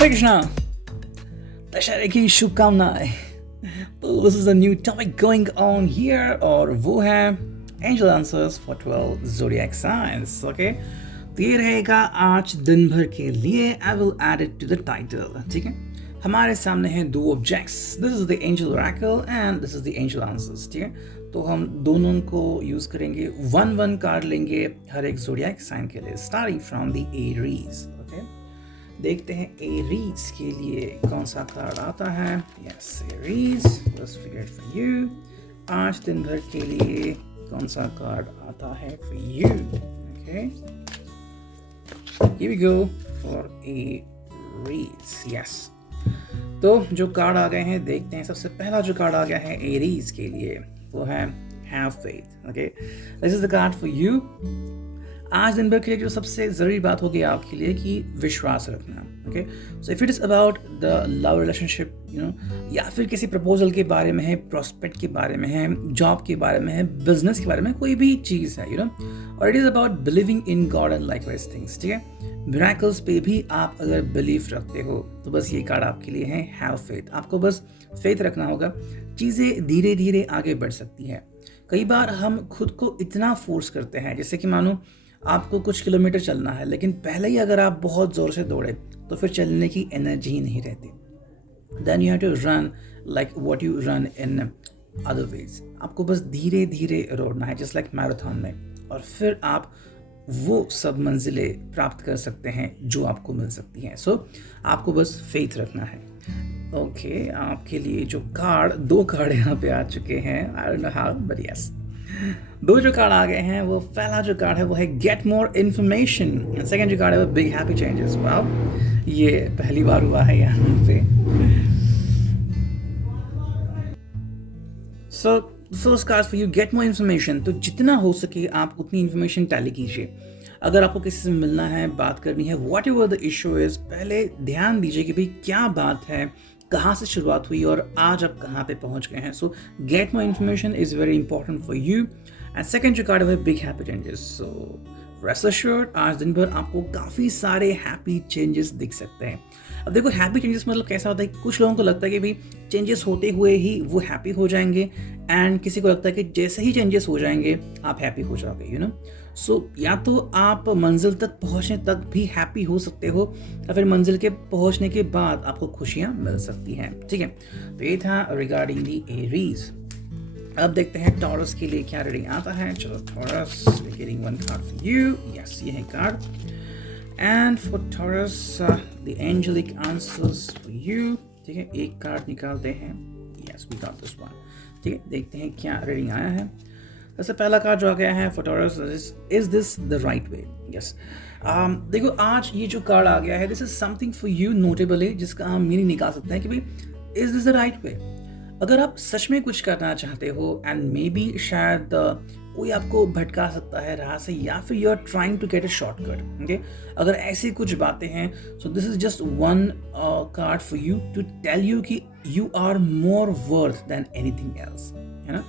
हरे कृष्णा दशहरे की शुभकामनाएं। तो this is a new topic going on here और वो है angel answers for 12 zodiac signs. Okay, तो ये रहेगा आज दिन भर के लिए। I will add it to the title. ठीक है, हमारे सामने हैं दो objects. This is the angel oracle and this is the angel answers. ठीक है, तो हम दोनों को यूज करेंगे। वन कार्ड लेंगे हर एक ज़ोडिएक साइन के लिए, starting from the Aries. Okay, देखते हैं एरीज के लिए कौन सा कार्ड आता है। Yes, Aries, let's figure it for you. आज दिन भर के लिए कौन सा कार्ड आता है for you. Okay, here we go for Aries. Yes, तो जो कार्ड आ गए हैं देखते हैं। सबसे पहला जो कार्ड आ गया है एरीज के लिए वो है have faith. Okay, this is the card for you. आज दिन भर के लिए जो सबसे ज़रूरी बात होगी आपके लिए कि विश्वास रखना। Okay, so if it is about the love relationship, you know, या फिर किसी प्रपोजल के बारे में है, प्रोस्पेक्ट के बारे में है, जॉब के बारे में है, बिजनेस के बारे में, कोई भी चीज़ है, यू नो, और it is about believing in God and like wise things. ठीक है, मिरेकल्स पे भी आप अगर बिलीव रखते हो तो बस ये कार्ड आपके लिए है, हैव फेथ। आपको बस फेथ रखना होगा, चीज़ें धीरे धीरे आगे बढ़ सकती हैं। कई बार हम खुद को इतना फोर्स करते हैं, जैसे कि मानो आपको कुछ किलोमीटर चलना है, लेकिन पहले ही अगर आप बहुत ज़ोर से दौड़े तो फिर चलने की एनर्जी ही नहीं रहती। Then you have to run like what you run in other ways. आपको बस धीरे धीरे दौड़ना है, जस्ट लाइक मैराथन में, और फिर आप वो सब मंजिलें प्राप्त कर सकते हैं जो आपको मिल सकती हैं। सो आपको बस फेथ रखना है। ओके, आपके लिए जो कार्ड, दो कार्ड यहाँ पे आ चुके हैं, I don't know how but yes, दो जो कार्ड आ गए हैं, वो पहला जो कार्ड है वो है गेट मोर इन्फॉर्मेशन, सेकंड जो कार्ड है वो बिग हैप्पी चेंजेस। वाओ, ये पहली बार हुआ है यहाँ पे। So first card for you, get more information. तो जितना हो सके आप उतनी इन्फॉर्मेशन टैली कीजिए। अगर आपको किसी से मिलना है, बात करनी है, what ever the issue is, पहले ध्यान दीजिए कि भाई क्या बात है, कहाँ से शुरुआत हुई और आज आप कहाँ पे पहुँच गए हैं। सो get more information is very important for you. And second जो कार्ड है big happy changes. So rest assured, आज दिन भर आपको काफ़ी सारे हैप्पी चेंजेस दिख सकते हैं। अब देखो, हैप्पी चेंजेस मतलब कैसा होता है, कुछ लोगों को लगता है कि भाई चेंजेस होते हुए ही वो हैप्पी हो जाएंगे, एंड किसी को लगता है कि जैसे ही चेंजेस हो जाएंगे आप हैप्पी हो जाओगे, यू नो। सो या तो आप मंजिल तक पहुंचने तक भी हैप्पी हो सकते हो, या फिर मंजिल के पहुंचने के बाद आपको खुशियां मिल सकती हैं। ठीक है, तो ये था रिगार्डिंग दी एरीज। अब देखते हैं टॉरस के लिए क्या रीडिंग आता है। चलो Taurus, getting one card for you. Yes, ये है card. And for Taurus the angelic answers for you. ठीक है, एक कार्ड निकालते हैं। Yes, we got this one. ठीक है, देखते हैं क्या रीडिंग आया है। सबसे पहला कार्ड जो आ गया है for taurus, is this the right way. Yes, देखो आज ये जो कार्ड आ गया है, this is something for you notable, जिसका हम मीनिंग निकाल सकते हैं कि भाई इज दिस द राइट वे। अगर आप सच में कुछ करना चाहते हो, एंड मे बी शायद कोई आपको भटका सकता है राह से, या फिर you are trying to get a shortcut. Okay, अगर ऐसी कुछ बातें हैं, so this is just one card for you to tell you कि you are more worth than anything else, है ना।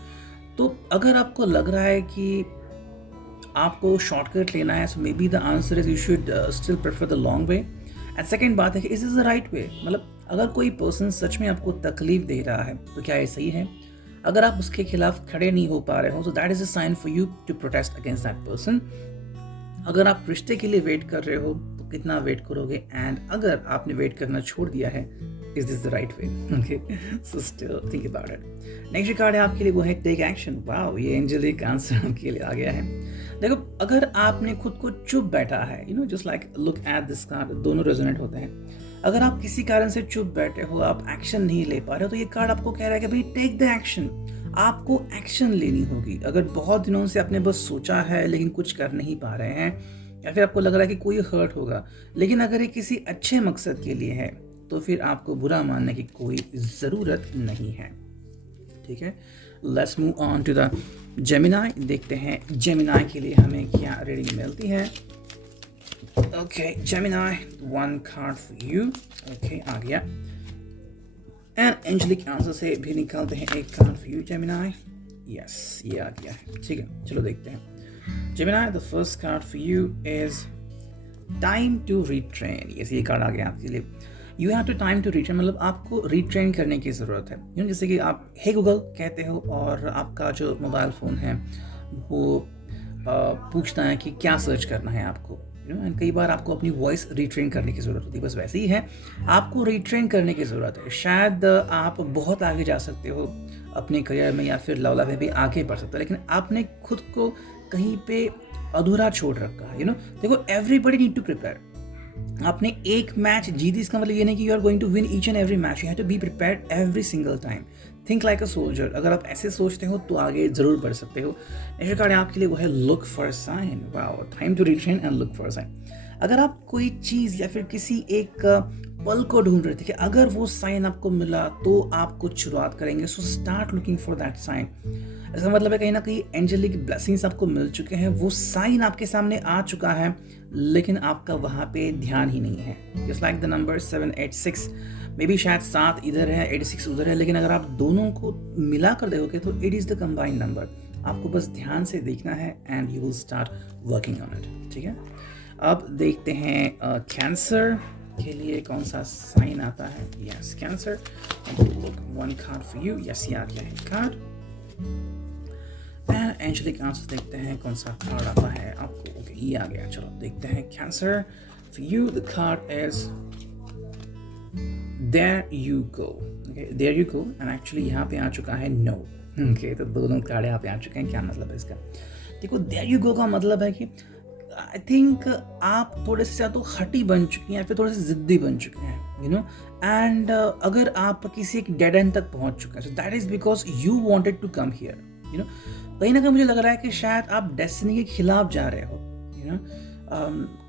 तो अगर आपको लग रहा है कि आपको शॉर्टकट लेना है, so maybe the answer is you should still prefer the long way. And second बात है कि is is the right way, मतलब अगर कोई पर्सन सच में आपको तकलीफ दे रहा है तो क्या ये सही है। अगर आप उसके खिलाफ खड़े नहीं हो पा रहे हो, तो that is a sign for you to protest against that person. अगर आप रिश्ते के लिए वेट कर रहे हो तो कितना वेट करोगे, एंड अगर आपने वेट करना छोड़ दिया है, is this the right way. Okay, so still think about it. Next card है आपके लिए वो है टेक एक्शन। वाओ, ये एंजेलिक आंसर आपके लिए आ गया है। देखो, अगर आपने खुद को चुप बैठा है, you know, just like look at this card, दोनों रेजोनेट होते हैं। अगर आप किसी कारण से चुप बैठे हो, आप एक्शन नहीं ले पा रहे हो, तो ये कार्ड आपको कह रहा है कि भाई टेक द एक्शन। आपको एक्शन लेनी होगी। अगर बहुत दिनों से आपने बस सोचा है लेकिन कुछ कर नहीं पा रहे हैं, या फिर आपको लग रहा है कि कोई हर्ट होगा, लेकिन अगर ये किसी अच्छे मकसद के लिए है, तो फिर आपको बुरा मानने की कोई ज़रूरत नहीं है। ठीक है, let's move on to the Gemini. देखते हैं जेमिनाई के लिए हमें क्या रीडिंग मिलती है। Okay, Gemini, one card for you. Okay, आ गया। एंड एंजेलिक आंसर से भी निकालते हैं एक card for you Gemini. Yes, ये आ गया है। ठीक है, चलो देखते हैं। Gemini, the first card for you is time to retrain. ये कार्ड आ गया आपके लिए। You have to time to retrain, मतलब आपको रिट्रेन करने की ज़रूरत है। जैसे कि आप हे गूगल कहते हो और आपका जो मोबाइल फ़ोन है वो पूछता है कि क्या सर्च करना है आपको, एंड कई बार आपको अपनी वॉइस रिट्रेन करने की ज़रूरत होती है। बस वैसे ही है, आपको रिट्रेन करने की ज़रूरत है। शायद आप बहुत आगे जा सकते हो अपने करियर में या फिर लव लाइफ में भी आगे बढ़ सकते हो, लेकिन आपने खुद को कहीं पे अधूरा छोड़ रखा है। देखो, एवरीबडी नीड टू प्रिपेयर। आपने एक मैच जीती इसका मतलब ये नहीं कि you are going to win each and every match. You have to be prepared every single time. Think like a soldier. अगर आप ऐसे सोचते हो तो आगे जरूर बढ़ सकते हो। नेक्स्ट कार्ड आपके लिए वो है look for sign. Wow, time to retrain and look for sign. अगर आप कोई चीज़ या फिर किसी एक पल को ढूंढ रहे थे कि अगर वो साइन आपको मिला तो आप कुछ शुरुआत करेंगे, so start looking for that sign. इसका मतलब है कहीं ना कहीं एंजेलिक ब्लेसिंग्स आपको मिल चुके हैं, वो साइन आपके सामने आ चुका है, लेकिन आपका वहाँ पे ध्यान ही नहीं है। Just like the number 786, may be शायद 7 इधर है 86 उधर है, लेकिन अगर आप दोनों को मिला कर देखोगे तो it is the combined number. आपको बस ध्यान से देखना है and you will start working on it. ठीक है, अब देखते हैं कैंसर के लिए कौन सा साइन आता है। Yes, cancer, one card for you. Yes, ये आ गया है कार्ड। एंजेलिक आंसर देखते हैं कौन सा कार्ड आता है आपको। ओके, ये आ गया। चलो देखते हैं Cancer for you. The card is there you go. Okay, there you go, and actually यहाँ पे आ चुका है नो। ओके, तो दोनों कार्ड यहाँ पे आ चुके हैं। क्या मतलब है इसका? देखो, देयर यू गो का मतलब है कि आई थिंक आप थोड़े से ज़्यादा हटी बन चुकी हैं या फिर थोड़े से ज़िद्दी बन चुके हैं, एंड अगर आप किसी एक डेड एंड तक पहुंच चुके हैं, so that is because you wanted to come here. कहीं ना कहीं मुझे लग रहा है कि शायद आप डेस्टिनी के खिलाफ जा रहे हो।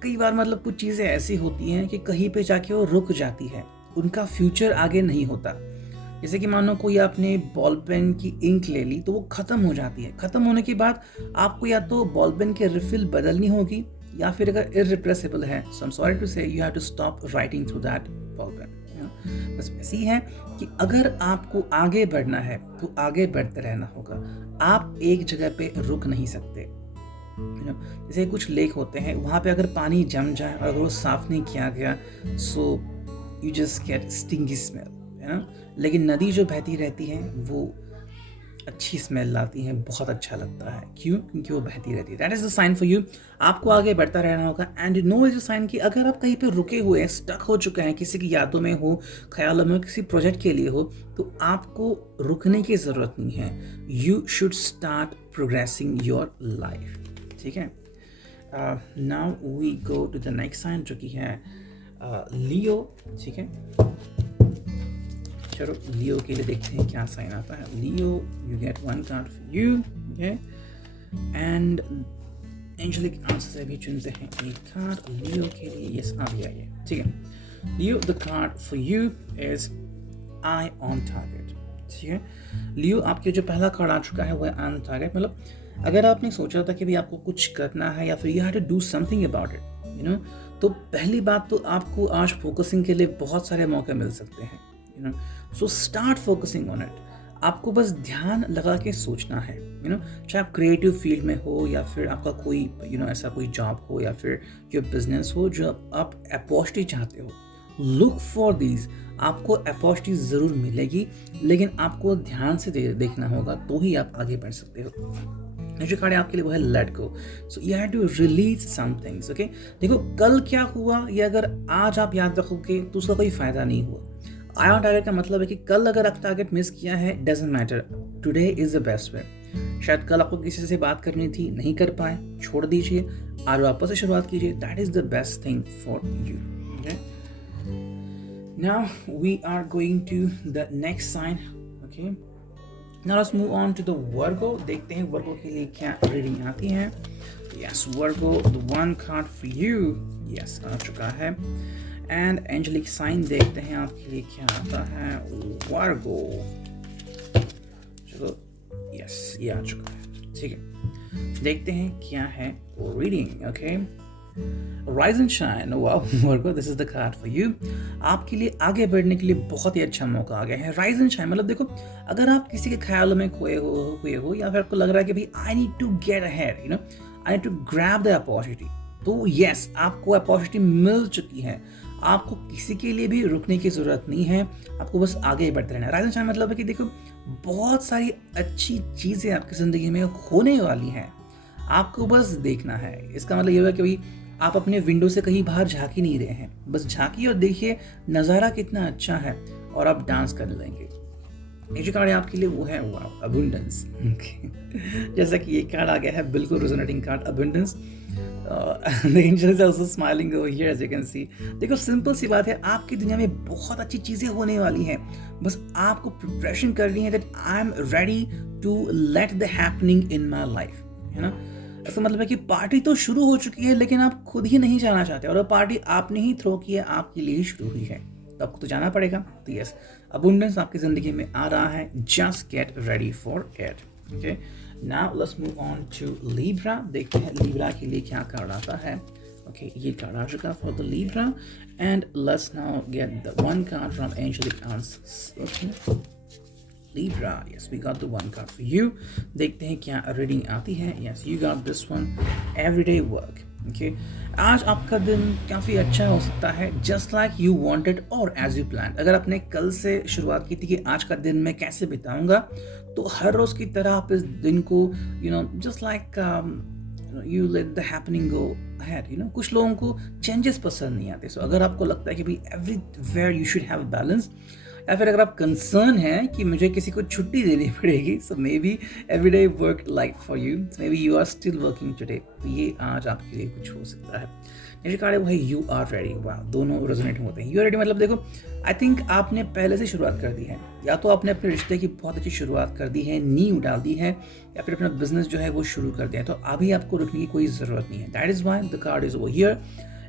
कई बार मतलब कुछ चीज़ें ऐसी होती हैं कि कहीं पे जाके वो रुक जाती है, उनका फ्यूचर आगे नहीं होता। जैसे कि मान लो कोई आपने बॉल पेन की इंक ले ली तो वो ख़त्म हो जाती है। ख़त्म होने के बाद आपको या तो बॉल पेन की रिफिल बदलनी होगी, या फिर अगर इररिप्लेसेबल है, so I am sorry to say you have to stop writing through that ball pen. बस ऐसी है कि अगर आपको आगे बढ़ना है तो आगे बढ़ते रहना होगा। आप एक जगह पे रुक नहीं सकते। जैसे कुछ लेक होते हैं, वहाँ पे अगर पानी जम जाए और अगर वो साफ नहीं किया गया, so you just get stingy smell, है ना। लेकिन नदी जो बहती रहती है वो अच्छी स्मेल लाती है, बहुत अच्छा लगता है। क्यों? क्योंकि वो बहती रहती है। That is the sign for you. आपको आगे बढ़ता रहना होगा। And no is a sign कि अगर आप कहीं पे रुके हुए हैं, स्टक हो चुके हैं, किसी की यादों में हो, ख्यालों में, किसी प्रोजेक्ट के लिए हो, तो आपको रुकने की ज़रूरत नहीं है। You should start progressing your life. ठीक है, now we go to the next sign जो कि है लियो। ठीक है, चलो लियो के लिए देखते हैं क्या साइन आता है। Leo, you get one card for you. Okay, and angelic answer से भी चुनते हैं एक कार्ड लियो के लिए। यस, आ गया ये। ठीक है, Leo, the card for you is eye on target. ठीक है, लियो, आपके जो पहला कार्ड आ चुका है वो है ऑन टारगेट। मतलब अगर आपने सोचा था कि भाई आपको कुछ करना है या फिर you have to do something about it, तो पहली बात तो आपको आज फोकसिंग के लिए बहुत सारे मौके मिल सकते हैं। So start focusing on it. आपको बस ध्यान लगा के सोचना है। चाहे आप क्रिएटिव फील्ड में हो या फिर आपका कोई ऐसा कोई जॉब हो या फिर जो बिजनेस हो जो आप अपॉर्चुनिटी चाहते हो, लुक फॉर दीज। आपको अपॉर्चुनिटी ज़रूर मिलेगी, लेकिन आपको ध्यान से देखना होगा, तो ही आप आगे बढ़ सकते हो। जो कार्ड है आपके लिए वो है let go. So you have to release some things. Okay, देखो कल क्या हुआ ये अगर आज आप याद रखोगे तो उसका कोई फायदा नहीं हुआ। आई ऑन टारगेट का मतलब है कि कल अगर आप टारगेट मिस किया है, doesn't matter, today is the best way. शायद कल आपको किसी से बात करनी थी, नहीं कर पाए, छोड़ दीजिए, आज वापस से शुरुआत कीजिए। That is the best thing for you. Okay, now we are going to the next sign. Okay, now let's move on to the Virgo. देखते हैं वर्गो के लिए क्या रीडिंग आती है। Yes, Virgo, the one card for you. Yes, आ चुका है। एंड एंजेलिक साइन देखते हैं आपके लिए क्या आता है। वर्गो, चलो, यस, ये आ चुका है। ठीक है, देखते हैं क्या है reading. Okay, rise and shine. Wow Virgo, this is the card for you. आपके लिए आगे बढ़ने के लिए बहुत ही अच्छा मौका आ गया है। राइज एंड शाइन मतलब देखो, अगर आप किसी के ख्यालों में खोए हो या फिर आपको लग रहा है कि भाई I need to get ahead, I need to grab the opportunity, तो यस, आपको अपॉर्चुनिटी मिल चुकी है। आपको किसी के लिए भी रुकने की ज़रूरत नहीं है, आपको बस आगे बढ़ते रहना है। राइज एंड शाइन मतलब है कि देखो, बहुत सारी अच्छी चीज़ें आपकी ज़िंदगी में होने वाली हैं, आपको बस देखना है। इसका मतलब ये हुआ कि भाई आप अपने विंडो से कहीं बाहर झाँक ही नहीं रहे हैं, बस झाँकिए और देखिए नज़ारा कितना अच्छा है और आप डांस कर लेंगे। ये जो कार्ड है आपके लिए वो है वाओ, अबंडेंस। जैसा कि ये कार्ड आ गया है, बिल्कुल resonating card, abundance. The angel is also smiling over here as you can see. देखो सिंपल सी बात है, आपकी दुनिया में बहुत अच्छी चीजें होने वाली हैं, बस आपको प्रिपरेशन करनी है that I am ready to let the happening in my life, है ना। इसका मतलब है कि पार्टी तो शुरू हो चुकी है, लेकिन आप खुद ही नहीं जाना चाहते, और पार्टी आपने ही थ्रो की है, आपके लिए ही शुरू हुई है, तो आपको तो जाना पड़ेगा। तो यस, अबंडेंस आपकी जिंदगी में आ रहा है, just get ready for it. Okay, now let's move on to Libra. देखते हैं लीब्रा के लिए क्या कार्ड आता है। ओके, ये कार्ड आ चुका for the Libra, and let's now get the one card from angelic answers. Okay, Libra, yes, we got the one card for you. देखते हैं क्या रीडिंग आती है। Yes, you got this one, everyday work. Okay, आज आपका दिन काफ़ी अच्छा हो सकता है, just like you wanted or as you planned। अगर आपने कल से शुरुआत की थी कि आज का दिन मैं कैसे बिताऊंगा, तो हर रोज़ की तरह आप इस दिन को just like you let the happening go ahead। कुछ लोगों को चेंजेस पसंद नहीं आते, सो अगर आपको लगता है कि भाई everywhere you should have balance, या फिर अगर आप कंसर्न है कि मुझे किसी को छुट्टी देनी पड़ेगी, so maybe everyday work like for you, maybe you are still working today, तो ये आज आपके लिए कुछ हो सकता है। नेक्स्ट कार्ड है भाई, यू आर रेडी। वाह, दोनों रेजोनेट होते हैं। यू आर रेडी मतलब देखो, आई थिंक आपने पहले से शुरुआत कर दी है, या तो आपने अपने रिश्ते की बहुत अच्छी शुरुआत कर दी है, नींव डाल दी है, या फिर अपना बिजनेस जो है वो शुरू कर दिया है, तो अभी आपको रुकने की कोई ज़रूरत नहीं है। That is why the card is over here.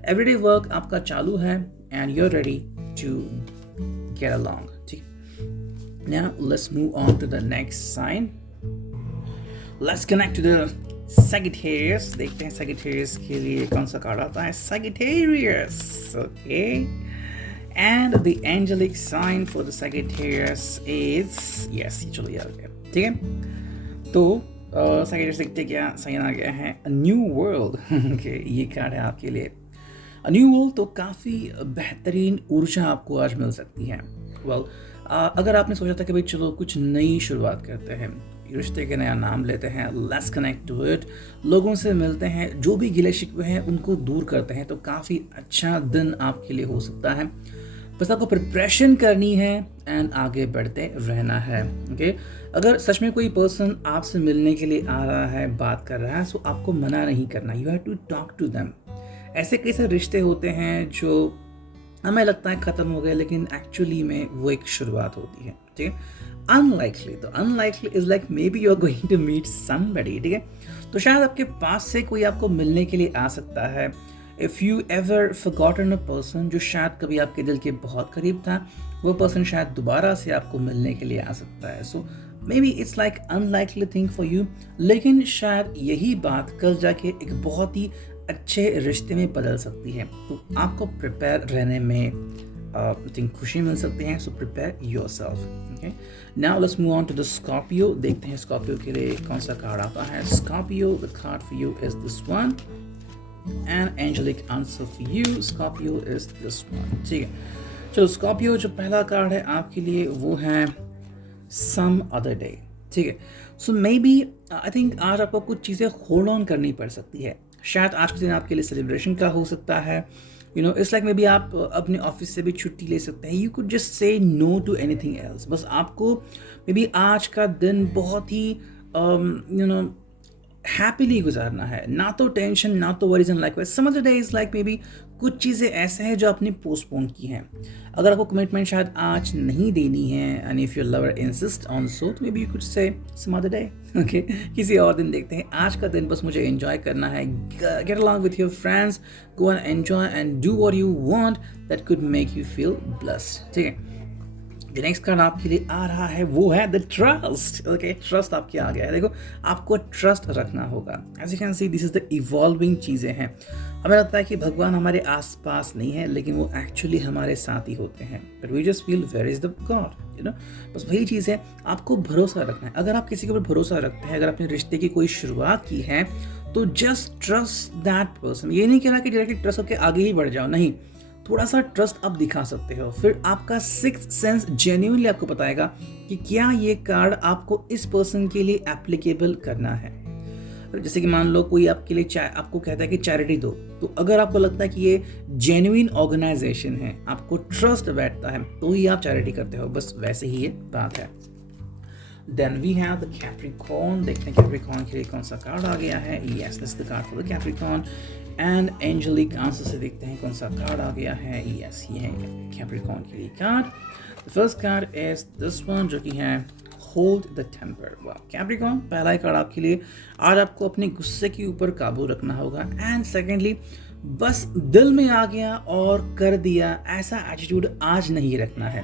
Everyday work आपका चालू है, and you are ready to get along। Now let's move on to the next sign. Let's connect to the Sagittarius। देखते हैं Sagittarius के लिए कौन सा card आता है। Sagittarius, okay, and the angelic sign for the Sagittarius is yes, चलो ये आ गया, ठीक है। तो Sagittarius देखते क्या साइन आ गया है, A New World। okay, ये कार्ड है आपके लिए। A New World तो काफ़ी बेहतरीन ऊर्जा आपको आज मिल सकती है। Well, अगर आपने सोचा था कि भाई चलो कुछ नई शुरुआत करते हैं, रिश्ते के नया नाम लेते हैं, लेट्स कनेक्ट टू इट, लोगों से मिलते हैं, जो भी गिले शिकवे हैं उनको दूर करते हैं, तो काफ़ी अच्छा दिन आपके लिए हो सकता है। बस आपको प्रिपरेशन करनी है एंड आगे बढ़ते रहना है। ओके, अगर सच में कोई पर्सन आपसे मिलने के लिए आ रहा है, बात कर रहा है, सो आपको मना नहीं करना, you have to talk to them. ऐसे कई सारे रिश्ते होते हैं जो हमें लगता है ख़त्म हो गए, लेकिन एक्चुअली में वो एक शुरुआत होती है, ठीक है। अनलाइकली, तो unlikely is like maybe you are going to meet somebody, ठीक है। तो शायद आपके पास से कोई आपको मिलने के लिए आ सकता है। If you ever forgotten a person, जो शायद कभी आपके दिल के बहुत करीब था, वो पर्सन शायद दोबारा से आपको मिलने के लिए आ सकता है। So maybe it's like unlikely thing for you, लेकिन शायद यही बात कल जाके एक बहुत ही अच्छे रिश्ते में बदल सकती है। तो आपको प्रिपेयर रहने में थिंक खुशी मिल सकती है, so prepare yourself. Okay, now let's move on to the Scorpio. देखते हैं स्कॉर्पियो के लिए कौन सा कार्ड आता है। Scorpio, the card for you is this one, and angelic answer for you Scorpio is this one, ठीक है। चलो स्कॉर्पियो, जो पहला कार्ड है आपके लिए वो है सम अदर डे, ठीक है। So may B I think आज आपको कुछ चीज़ें होल्ड ऑन करनी पड़ सकती है। शायद आज के दिन आपके लिए सेलिब्रेशन का हो सकता है, इट्स लाइक मे बी आप अपने ऑफिस से भी छुट्टी ले सकते हैं। You could just say no to anything else. बस आपको मे बी आज का दिन बहुत ही हैप्पीली गुजारना है, ना तो टेंशन, ना तो worries and like some other day is like maybe कुछ चीज़ें ऐसे हैं जो आपने पोस्टपोन की हैं। अगर आपको कमिटमेंट शायद आज नहीं देनी है, and if your lover insist on so, तो may be you could say some other day. Okay, किसी और दिन देखते हैं। आज का दिन बस मुझे एंजॉय करना है। Get along with your friends, go and enjoy and do what you want that could make you feel blessed, ठीक है। जो नेक्स्ट कार्ड आपके लिए आ रहा है वो है द ट्रस्ट। ओके, ट्रस्ट आपके आ गया है। देखो, आपको ट्रस्ट रखना होगा। As you can see, this is the evolving चीज़ें हैं। हमें लगता है कि भगवान हमारे आसपास नहीं है, लेकिन वो एक्चुअली हमारे साथ ही होते हैं। But we just feel where is the god, बस वही चीज़ है, आपको भरोसा रखना है। अगर आप किसी के ऊपर भरोसा रखते हैं, अगर अपने रिश्ते की कोई शुरुआत की है, तो जस्ट ट्रस्ट दैट पर्सन। ये नहीं कह रहा कि डायरेक्टली ट्रस्ट करके आगे ही बढ़ जाओ, नहीं। थोड़ा सा ट्रस्ट आप दिखा सकते हो। फिर आपका सिक्स्थ सेंस जेन्युइनली आपको बताएगा कि क्या ये कार्ड आपको इस पर्सन के लिए एप्लीकेबल करना है। जैसे कि मान लो कोई आपके लिए आपको कहता है कि चैरिटी दो, तो अगर आपको लगता है कि ये जेन्युइन ऑर्गेनाइजेशन है, आपको ट्रस्ट बैठता है, तो ही आप चैरिटी करते हो। बस वैसे ही ये बात है। Then we have the Capricorn. देखते हैं कैप्रिकॉर्न के लिए कौन सा कार्ड आ गया है। Yes, this the card for the Capricorn. And angelic answer से देखते हैं कौन सा कार्ड आ गया है। यस, ये है कैप्रिकॉर्न के लिए card. The first card is this one, जो कि है होल्ड द टेम्पर। वाह, कैप्रिकॉर्न पहला ही कार्ड आपके लिए। आज आपको अपने गुस्से के ऊपर काबू रखना होगा। एंड सेकेंडली, बस दिल में आ गया और कर दिया, ऐसा एटीट्यूड आज नहीं रखना है।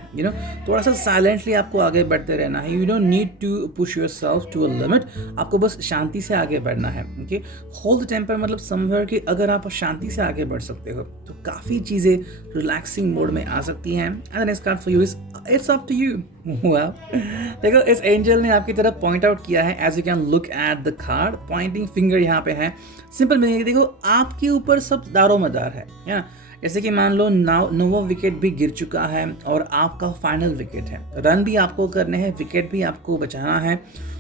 थोड़ा सा साइलेंटली आपको आगे बढ़ते रहना है। You don't need to push yourself to a limit. आपको बस शांति से आगे बढ़ना है। ओके, होल्ड द टेम्पर मतलब समझो कि अगर आप शांति से आगे बढ़ सकते हो तो काफ़ी चीज़ें रिलैक्सिंग मोड में आ सकती हैं। And next card for you is it's up to you. देखो, इस एंजल ने आपकी तरफ पॉइंट आउट किया है। As you can look at the card, pointing finger यहाँ पे है। सिंपल मीनिंग, देखो आपके ऊपर सब दारोमदार है। जैसे कि मान लो नौवां विकेट भी गिर चुका है और आपका फाइनल विकेट है। रन भी आपको करने हैं, विकेट भी आपको बचाना है।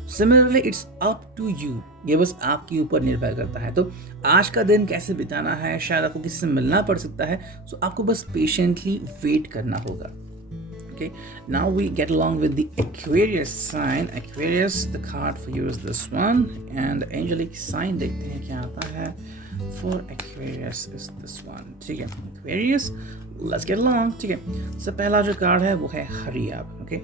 Similarly it's up to you, ये बस आपके ऊपर निर्भर करता है। तो आज का दिन कैसे बिताना है, शायद आपको किसी से मिलना पड़ सकता है, तो आपको बस पेशेंटली वेट करना होगा। Okay, now we get along with the Aquarius sign. Aquarius, the card for you is this one, and angelic sign देखते हैं क्या आता है for Aquarius is this one. ठीक है, Aquarius, let's get along. ठीक है, सबसे पहला जो कार्ड है वो है हरी अप। ओके,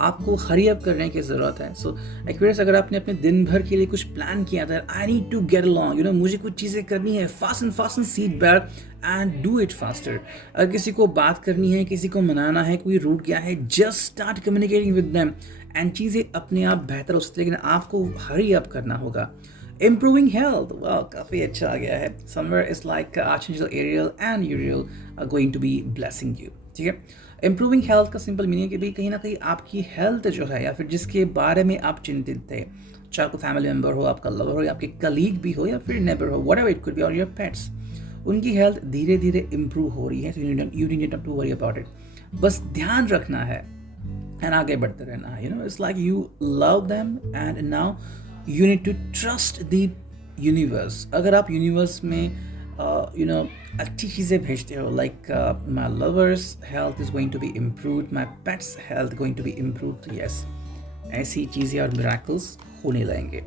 आपको हरी अप करने की ज़रूरत है। सो एक्वेरियस, अगर आपने अपने दिन भर के लिए कुछ प्लान किया था, I need to get along, मुझे कुछ चीज़ें करनी है, fast seat back and do it faster. अगर किसी को बात करनी है, किसी को मनाना है, कोई रूठ गया है, just start communicating with them and चीज़ें अपने आप बेहतर हो सकती है। लेकिन आपको हरी अप करना होगा। Improving health, वाह, काफ़ी अच्छा आ गया है। Somewhere is like Archangel Ariel and Uriel are going to be blessing you. ठीक है, इम्प्रूविंग हेल्थ का सिंपल मीनिंग है कि भाई कहीं ना कहीं आपकी हेल्थ जो है, या फिर जिसके बारे में आप चिंतित थे, चाहे आपको फैमिली मेम्बर हो, आपका लवर हो, या आपके कलीग भी हो, या फिर नेबर हो, व्हाटएवर इट कुड बी, और योर पेट्स, उनकी हेल्थ धीरे धीरे इम्प्रूव हो रही है। तो you need not to worry about it. बस ध्यान रखना है एंड आगे बढ़ते रहना है। It's like you love them and now you need to trust the universe. अगर आप यूनिवर्स में अच्छी चीज़ें भेजते हो, like my lover's health is going to be improved, my pet's health going to be improved, yes, ऐसी चीज़ें और मिराकल्स होने लगेंगे।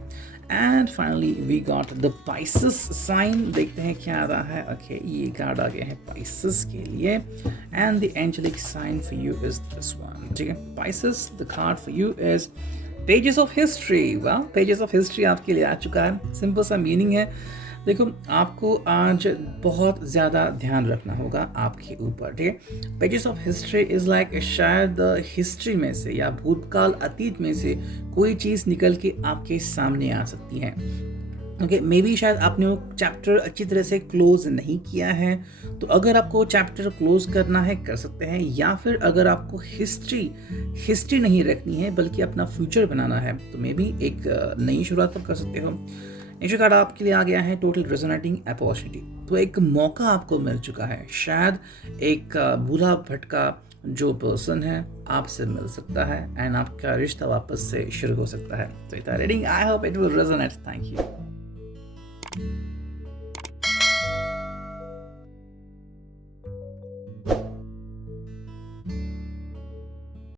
And finally we got the Pisces sign. देखते हैं क्या आ रहा है। ओके, ये कार्ड आ गया है पाइसेस के लिए। And the angelic sign for you is this one. ठीक है, Pisces, the card for you is pages of history. वाह, पेजेस ऑफ हिस्ट्री आपके लिए आ चुका है। सिंपल सा मीनिंग है, देखो आपको आज बहुत ज़्यादा ध्यान रखना होगा आपके ऊपर। ठीक है, pages of history is like शायद हिस्ट्री में से या भूतकाल अतीत में से कोई चीज़ निकल के आपके सामने आ सकती है। ओके, मे बी शायद आपने वो चैप्टर अच्छी तरह से क्लोज नहीं किया है, तो अगर आपको चैप्टर क्लोज करना है कर सकते हैं। या फिर अगर आपको हिस्ट्री नहीं रखनी है बल्कि अपना फ्यूचर बनाना है, तो मे बी एक नई शुरुआत आप कर सकते हो। नेक्स्ट कार्ड आपके लिए आ गया है टोटल रेजोनेटिंग अपॉर्चुनिटी। तो एक मौका आपको मिल चुका है। शायद एक भूला भटका जो पर्सन है आपसे मिल सकता है एंड आपका रिश्ता वापस से शुरू हो सकता है। तो इतना reading, I hope it will resonate. Thank you.